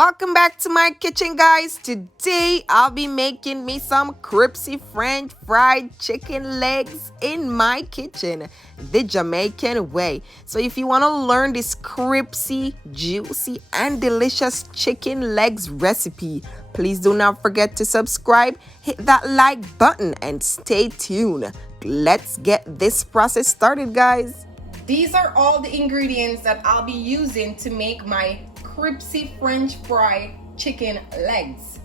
Welcome back to my kitchen, guys. Today I'll be making me some crispy French fried chicken legs in my kitchen the Jamaican way. So if you want to learn this crispy, juicy and delicious chicken legs recipe, please do not forget to subscribe, hit that like button and stay tuned. Let's get this process started, guys. These are all the ingredients that I'll be using to make my crispy French fry chicken legs.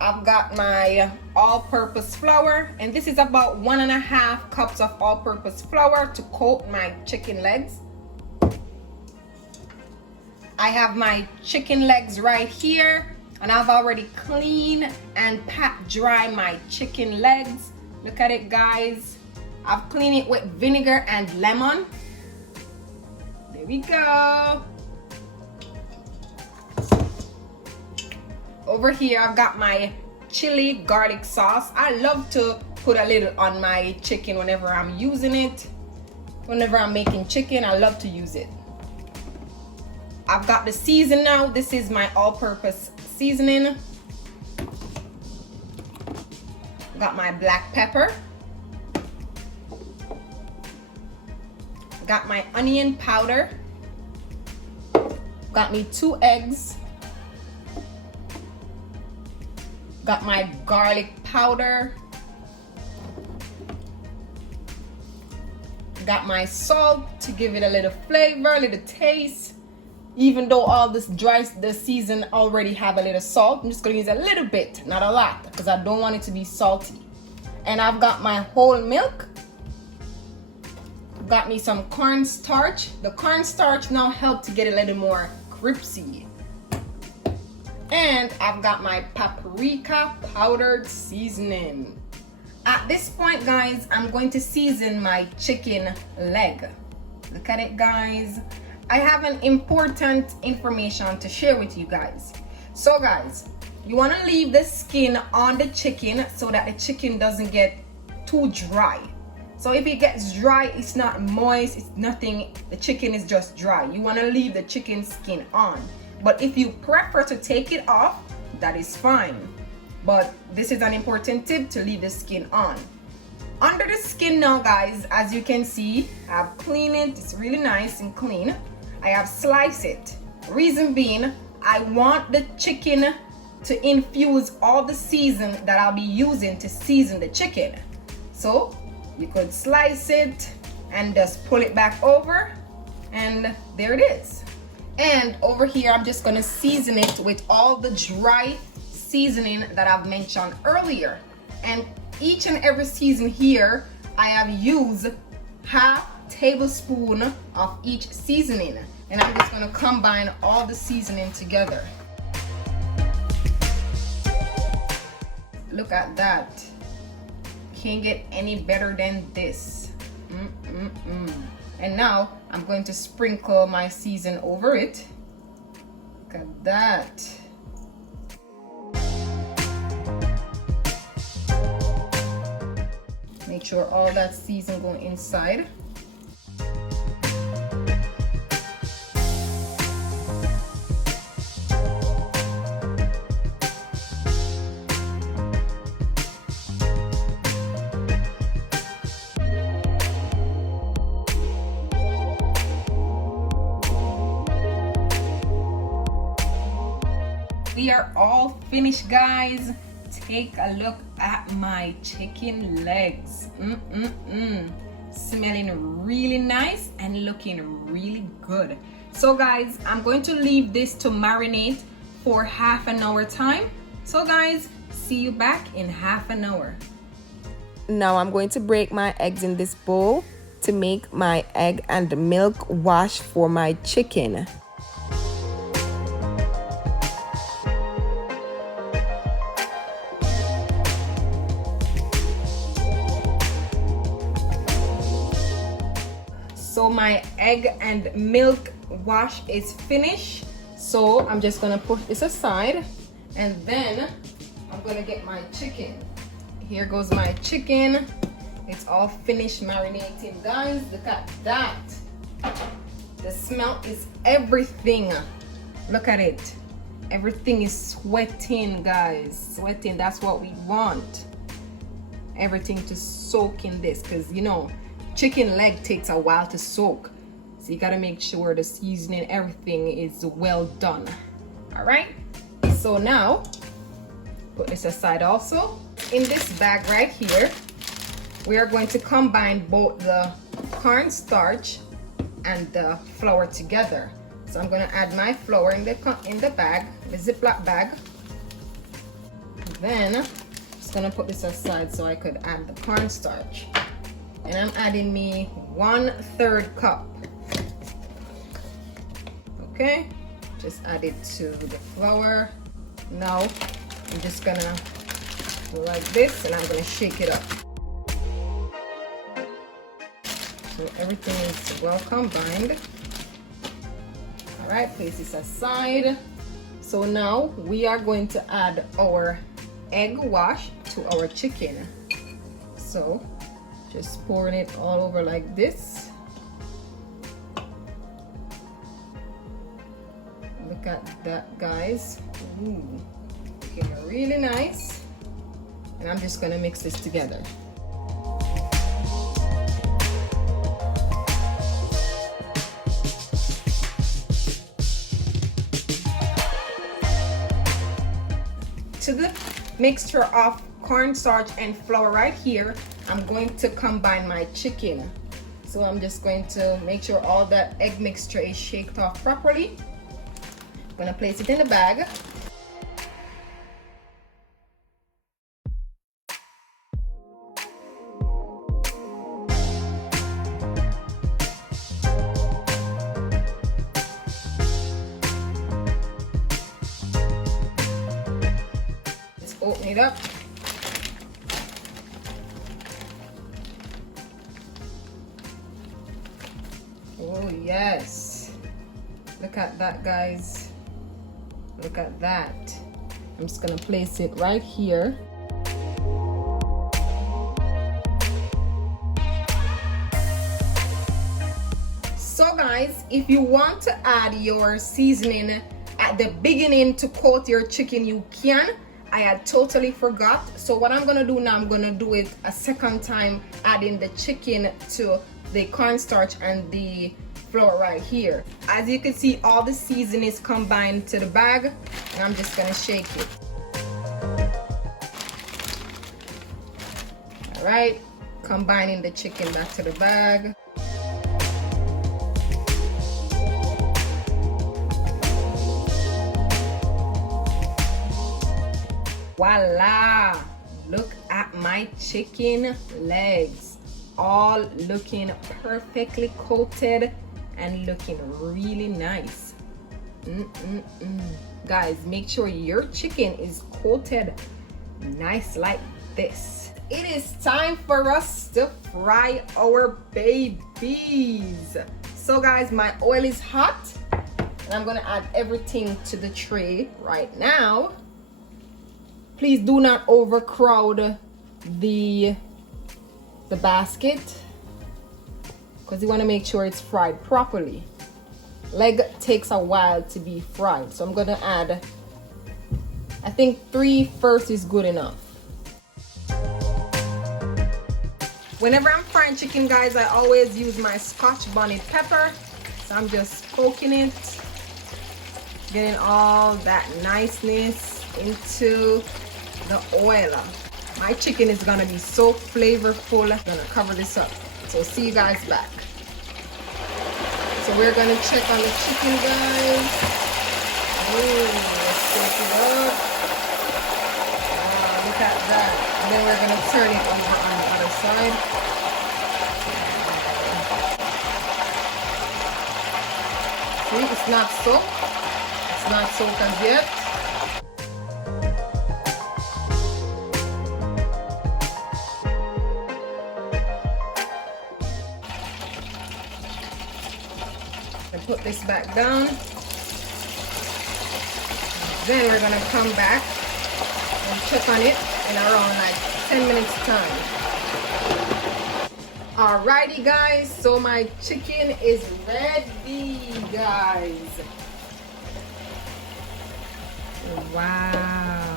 I've got my all-purpose flour, and this is about 1.5 cups of all-purpose flour to coat my chicken legs. I have my chicken legs right here, and I've already cleaned and pat dry my chicken legs. Look at it, guys. I've cleaned it with vinegar and lemon. There we go. Over here I've got my chili garlic sauce. I love to put a little on my chicken whenever I'm using it. Whenever I'm making chicken, I love to use it. I've got the season now. This is my all-purpose seasoning. Got my black pepper. Got my onion powder. Got me 2 eggs. Got my garlic powder. Got my salt to give it a little flavor, a little taste. Even though all this the season already have a little salt, I'm just gonna use a little bit, not a lot, because I don't want it to be salty. And I've got my whole milk. Got me some cornstarch. The cornstarch now help to get a little more crispy. And I've got my paprika powdered seasoning. At this point, guys, I'm going to season my chicken leg. Look at it, guys. I have an important information to share with you guys. So guys, you want to leave the skin on the chicken so that the chicken doesn't get too dry. So if it gets dry, it's not moist, it's nothing, the chicken is just dry. You want to leave the chicken skin on. But if you prefer to take it off, that is fine. But this is an important tip, to leave the skin on. Under the skin now, guys, as you can see, I've cleaned it. It's really nice and clean. I have sliced it. Reason being, I want the chicken to infuse all the season that I'll be using to season the chicken. So you could slice it and just pull it back over, and there it is. And over here, I'm just gonna season it with all the dry seasoning that I've mentioned earlier. And each and every season here, I have used ½ tablespoon of each seasoning. And I'm just gonna combine all the seasoning together. Look at that. Can't get any better than this. And now I'm going to sprinkle my season over it. Look at that. Make sure all that season go inside. We are all finished, guys. Take a look at my chicken legs. Smelling really nice and looking really good. So guys, I'm going to leave this to marinate for ½ an hour time. So guys, see you back in ½ an hour. Now I'm going to break my eggs in this bowl to make my egg and milk wash for my chicken. So my egg and milk wash is finished. So I'm just gonna put this aside, and then I'm gonna get my chicken. Here goes my chicken. It's all finished marinating, guys. Look at that. The smell is everything. Look at it. Everything is sweating, guys. Sweating, that's what we want. Everything to soak in this, because you know, chicken leg takes a while to soak. So you gotta make sure the seasoning, everything is well done. All right, so now put this aside. Also, in this bag right here, we are going to combine both the cornstarch and the flour together. So I'm going to add my flour in the bag, the Ziploc bag. Then I'm just going to put this aside so I could add the cornstarch. And I'm adding me 1/3 cup. Okay, just add it to the flour. Now I'm just gonna go like this, and I'm gonna shake it up. So everything is well combined. All right, place this aside. So now we are going to add our egg wash to our chicken. So just pouring it all over like this. Look at that, guys. Ooh, looking really nice. And I'm just gonna mix this together. To the mixture of cornstarch and flour right here, I'm going to combine my chicken. So I'm just going to make sure all that egg mixture is shaked off properly. I'm gonna place it in the bag. Let's open it up. Oh yes, look at that, guys. Look at that. I'm just gonna place it right here. So guys, if you want to add your seasoning at the beginning to coat your chicken, you can. I had totally forgot. So what I'm gonna do now, I'm gonna do it a second time, adding the chicken to the cornstarch and the flour right here. As you can see, all the seasoning is combined to the bag, and I'm just gonna shake it. All right, combining the chicken back to the bag. Voila! Look at my chicken legs, all looking perfectly coated and looking really nice. Guys, make sure your chicken is coated nice like this. It is time for us to fry our babies. So guys, my oil is hot, and I'm gonna add everything to the tray right now. Please do not overcrowd the basket, because you want to make sure it's fried properly. Leg takes a while to be fried, so I'm going to add, I think 3 first is good enough. Whenever I'm frying chicken, guys, I always use my Scotch bonnet pepper. So I'm just poking it, getting all that niceness into the oil. My chicken is gonna be so flavorful. I'm gonna cover this up. So see you guys back. So we're gonna check on the chicken, guys. Ooh, let's shake it up. Look at that. And then we're gonna turn it over on the other side. See, it's not soaked. It's not soaked as yet. Put this back down. Then we're gonna come back and check on it in around like 10 minutes time. Alrighty guys, so my chicken is ready, guys. Wow.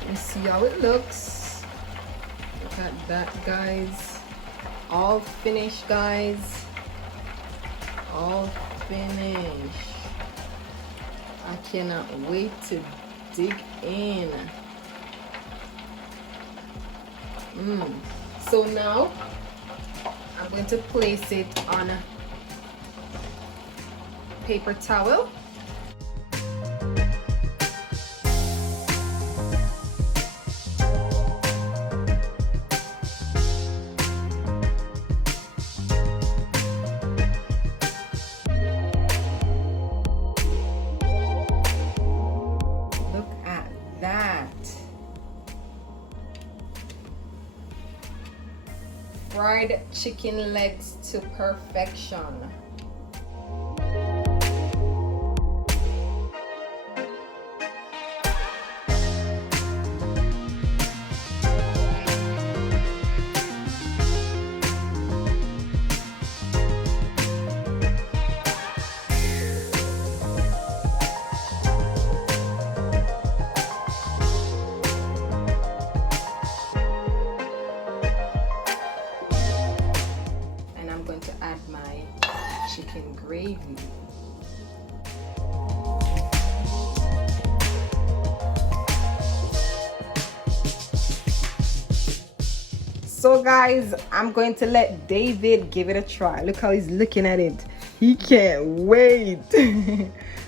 Let me see how it looks. Look at that, guys. All finished, guys. All finished. I cannot wait to dig in. So now I'm going to place it on a paper towel. Look at that. Fried chicken legs to perfection. And I'm going to add my chicken gravy. So guys, I'm going to let David give it a try. Look how he's looking at it. He can't wait.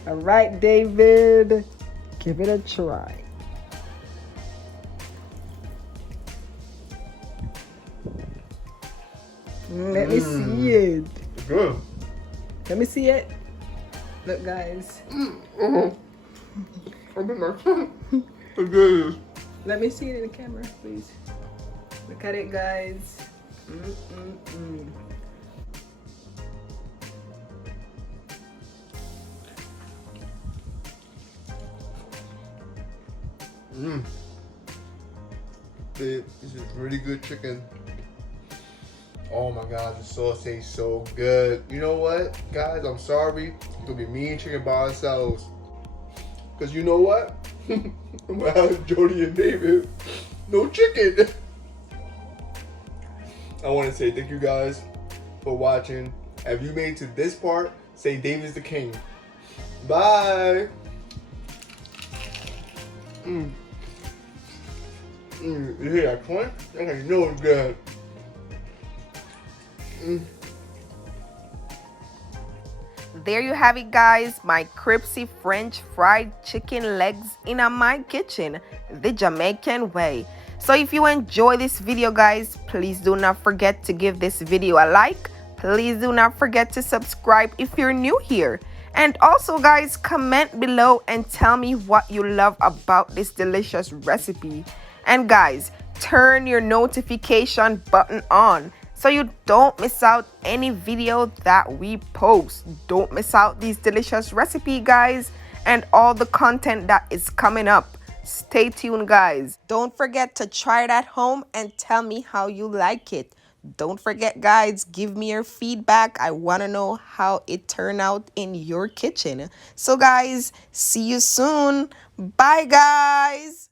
All right, David, give it a try. Let me see it. Good. Let me see it. Look, guys. Good. Let me see it in the camera, please. Look at it, guys. This is really good chicken. Oh my god, the sauce tastes so good. You know what, guys? I'm sorry. It's gonna be me and chicken by ourselves. Cause you know what? I'm gonna have Jody and David. No chicken. I want to say thank you guys for watching. If you made it to this part, say David's the king. Bye. You hear that crunch? Okay, you know it's good. There you have it, guys, my crispy French fried chicken legs in my kitchen, the Jamaican way. So if you enjoy this video, guys, please do not forget to give this video a like. Please do not forget to subscribe if you're new here. And also, guys, comment below and tell me what you love about this delicious recipe. And guys, turn your notification button on so you don't miss out any video that we post. Don't miss out these delicious recipe, guys, and all the content that is coming up. Stay tuned, guys. Don't forget to try it at home and tell me how you like it. Don't forget, guys, give me your feedback. I want to know how it turned out in your kitchen. So, guys, see you soon. Bye, guys.